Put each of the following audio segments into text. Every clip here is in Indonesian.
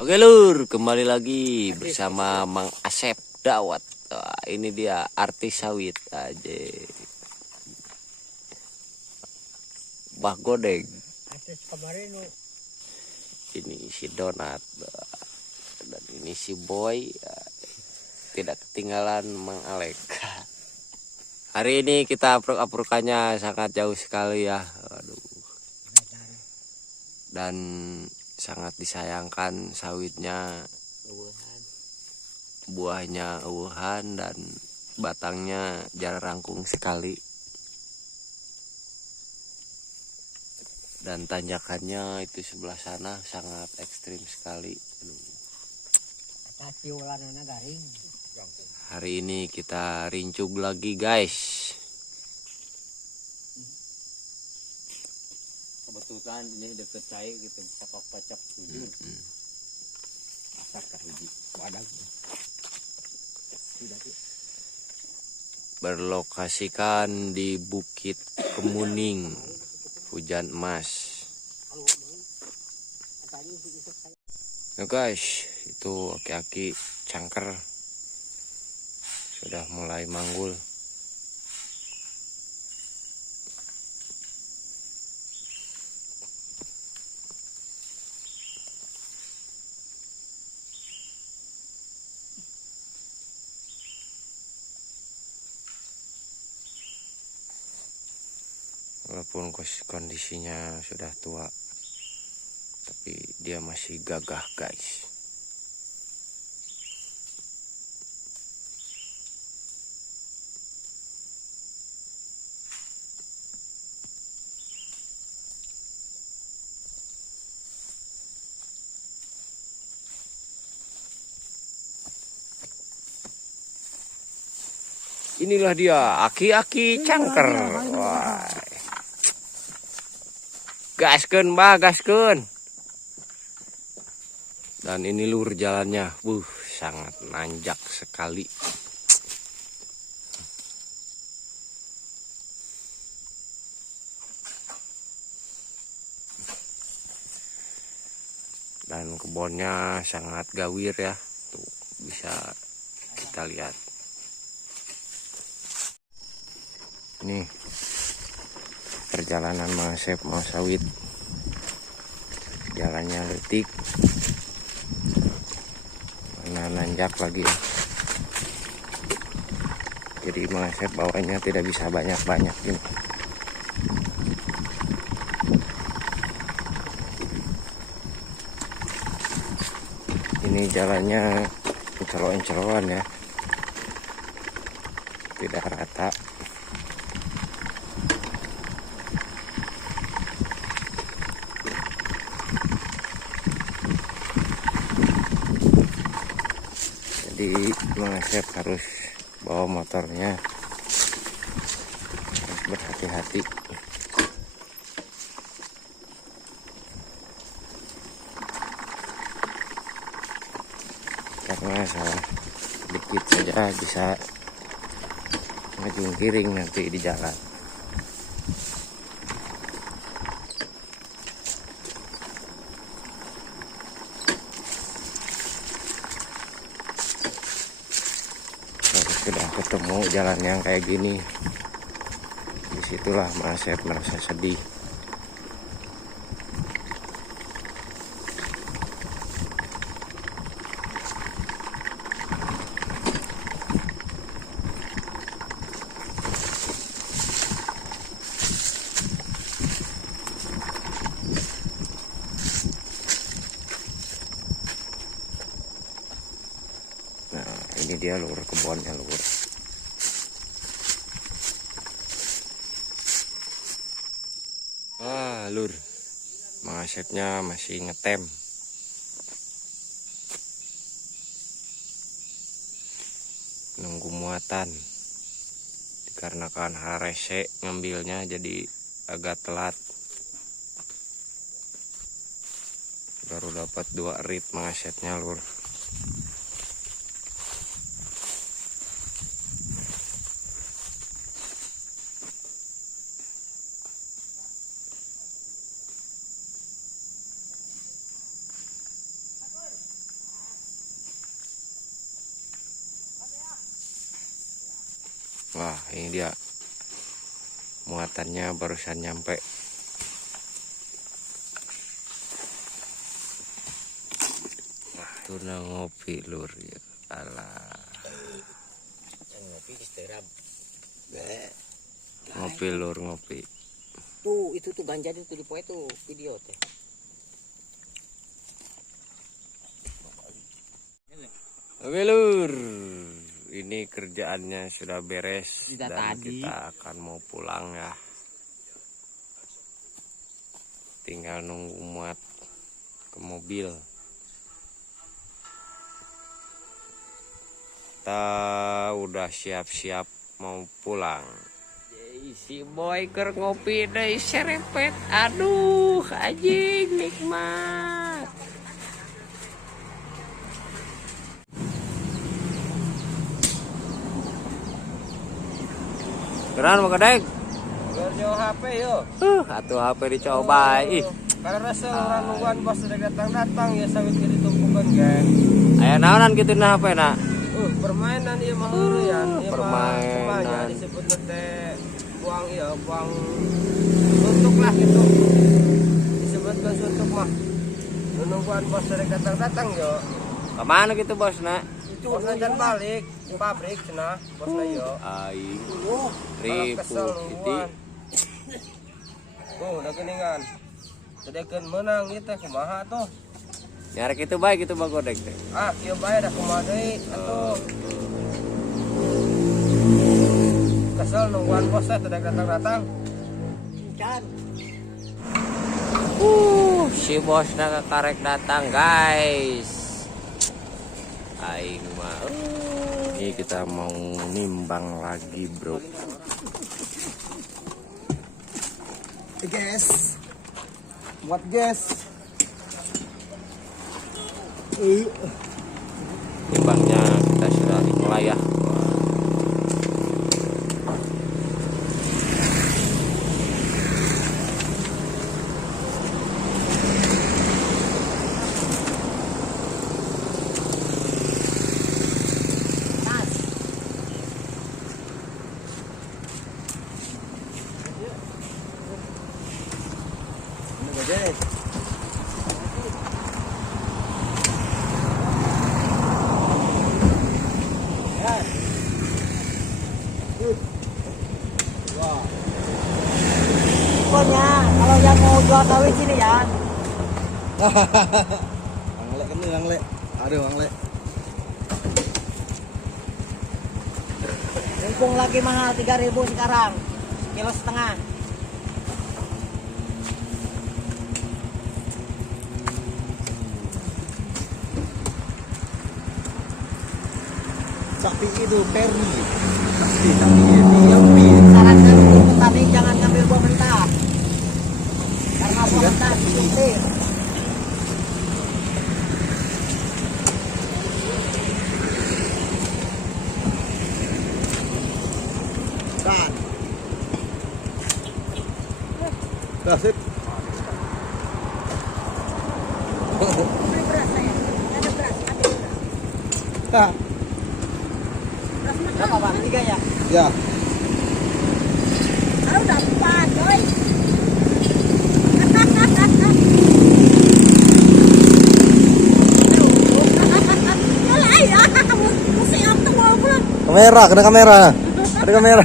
Oke lur, kembali lagi bersama Mang Asep Dawat. Wah, ini dia artis sawit aja. Bah Godeng. Artis kemarin Ini si Donat. Dan ini si Boy. Tidak ketinggalan Mang Alek. Hari ini kita apruk-aprukannya sangat jauh sekali ya. Aduh. Dan sangat disayangkan sawitnya, buahnya uwuhan dan batangnya jarang rangkung sekali, dan tanjakannya itu sebelah sana sangat ekstrim sekali. garing. Hari ini kita rincug lagi guys. Kebetulan ini deket saya gitu, pacak-pacak sujud. Asap kahiji, wadah. Berlokasikan di Bukit Kemuning, Hujan Emas. Nah guys, itu aki-aki cangker sudah mulai manggul. Walaupun kondisinya sudah tua, tapi dia masih gagah guys. Inilah dia aki-aki cangker. Wah. Gaskeun bah, gaskeun. Dan ini lur jalannya, sangat nanjak sekali. Dan kebunnya sangat gawir ya, tuh bisa kita lihat. Ini perjalanan Mang Asep mau sawit, jalannya letik, karena nanjak lagi ya. Jadi Mang Asep bawanya tidak bisa banyak-banyak ini. Ini jalannya celoan-celoan ya, tidak rata. Jadi Mang Asep harus bawa motornya, harus berhati-hati. Karena salah dikit saja bisa ngejungkiring nanti di jalan. Sudah ketemu jalan yang kayak gini, disitulah Mang Asep merasa sedih. Nah ini dia lur, kebunnya lur. Wah lur, Mang Asepnya masih ngetem. Nunggu muatan. Dikarenakan rese ngambilnya jadi agak telat. Baru dapat 2 rit Mang Asepnya lur. Wah, ini dia muatannya barusan nyampe. Nah, itu ngopi lur ya. Alah. Ngopi istiram. Ngopi lur, ngopi. Tuh, itu tuh ganja itu di poe tuh video teh. Oke lur, ini kerjaannya sudah beres Sudah dan tadi. kita akan mau pulang ya. Tinggal nunggu muat ke mobil. Kita udah siap-siap mau pulang. Si boy ker ngopi deh serempet. Aduh, anjing nikmat. Keren mau kedek? Berjauh HP yo. Atuh HP dicoba. Ih, Karena rasa orang nungguan bos sudah datang ya sawit ke ditumpukan kan. aya naonan kitu na HP na? Permainan ieu mah heureuy ya. Permainan. Disebut teh buang ya, buang suntuk lah gitu. Disebutkan suntuk mah. Nungguan bos sudah datang yo. Kemana gitu bosna? Bosna jangan balik di pabrik cenah bosna yo. Aing Kalau kesel ribu iti. nungguan. Tuh udah geningan. Sedekeun menang ieu teh kumaha tuh? Nyarek itu baik itu bagodek teh. Ah, kieu bae dah kumaha deui atuh. Kesel nungguan bos teh tidak datang-datang. Kan. Si bosna karek datang guys. Aing mah. Ini kita mau nimbang lagi bro. Guys. What guys? Nimbangnya kita sudah dimulai ya. Pokoknya kalau yang mau jual sawit sini ya. Anglek kan nih anglek. Aduh anglek. Mumpung lagi mahal 3.000 sekarang. Kilo setengah. Sapi itu peri. Sapi ini Saran saya untuk petani jangan ngambil buah mentah. Karena buah mentah disuntik. kan. Kasih. Beli beras saya. Ada beras, ada beras. Kak. Beras berapa Bang? 3 ya? Ya. Kalau udah 4, coy. Kamera, kena kamera. Ada kamera.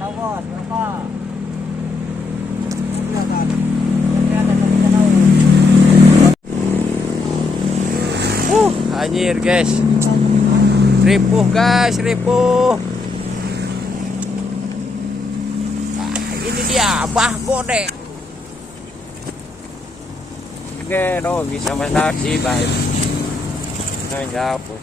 tahu bos, berapa? Kelihatan. Kelihatan tidak tahu. Anjir guys. Ripuh guys, ripuh. Ini dia bah gode. Oke, no bisa masak sih baik. Nah, jauh.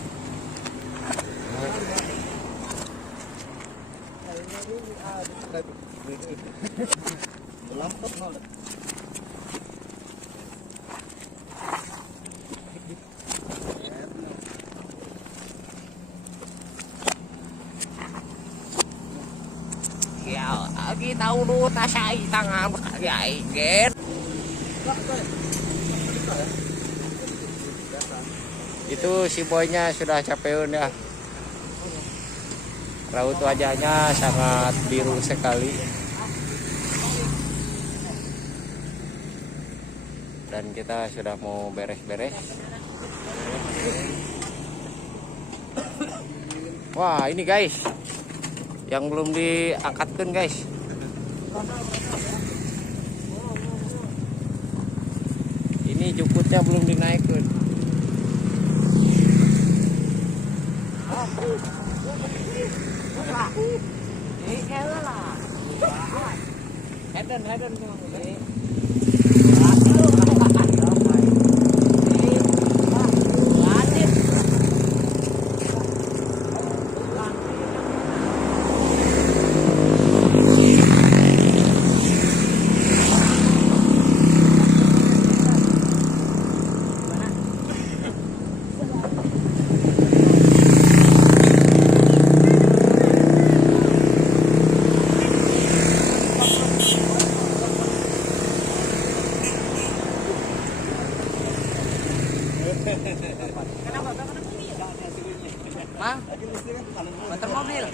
Ya, kita udah tasai tangan berkali gen. Itu si boynya sudah capek ya. Raut wajahnya sangat biru sekali. Dan kita sudah mau beres-beres. Wah, ini guys. Yang belum diangkatkan guys. Ini jukutnya belum dinaikkan. Hedan Mang, motor mobil.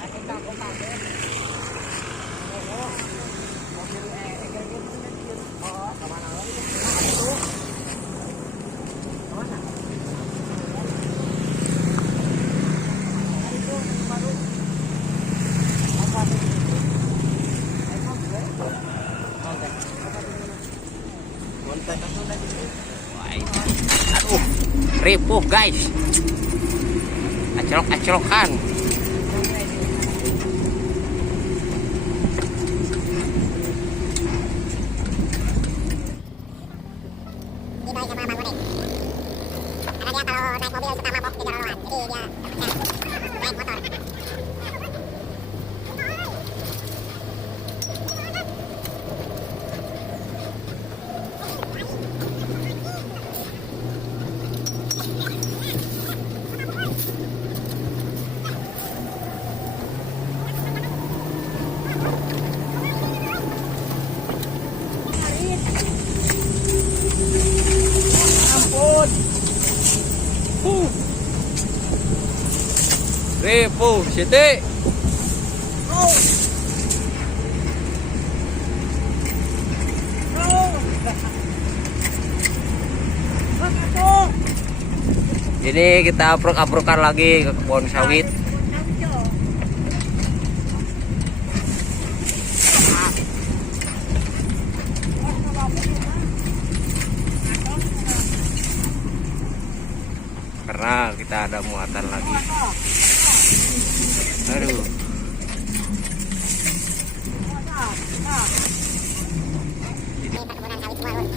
Aduh, ripuh guys. Acelok-acelokan. Karena dia kalau naik mobil suka mabok di jalan, jadi dia naik motor. Ripuh, Siti. Ini kita aprok-aprokan lagi ke kebun sawit. Karena kita ada muatan lagi. Aduh. Ini perkebunan sawit semua, Lur.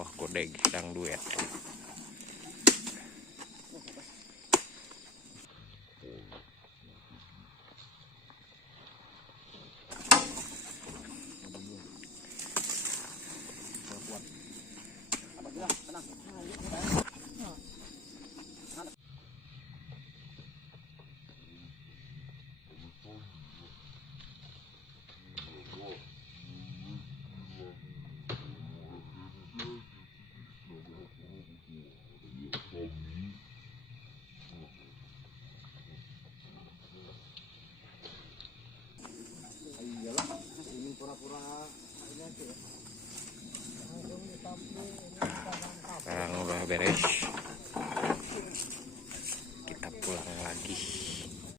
Bah godeg sedang duet. Langsung ditampung ini kita angkat. Sekarang udah beres.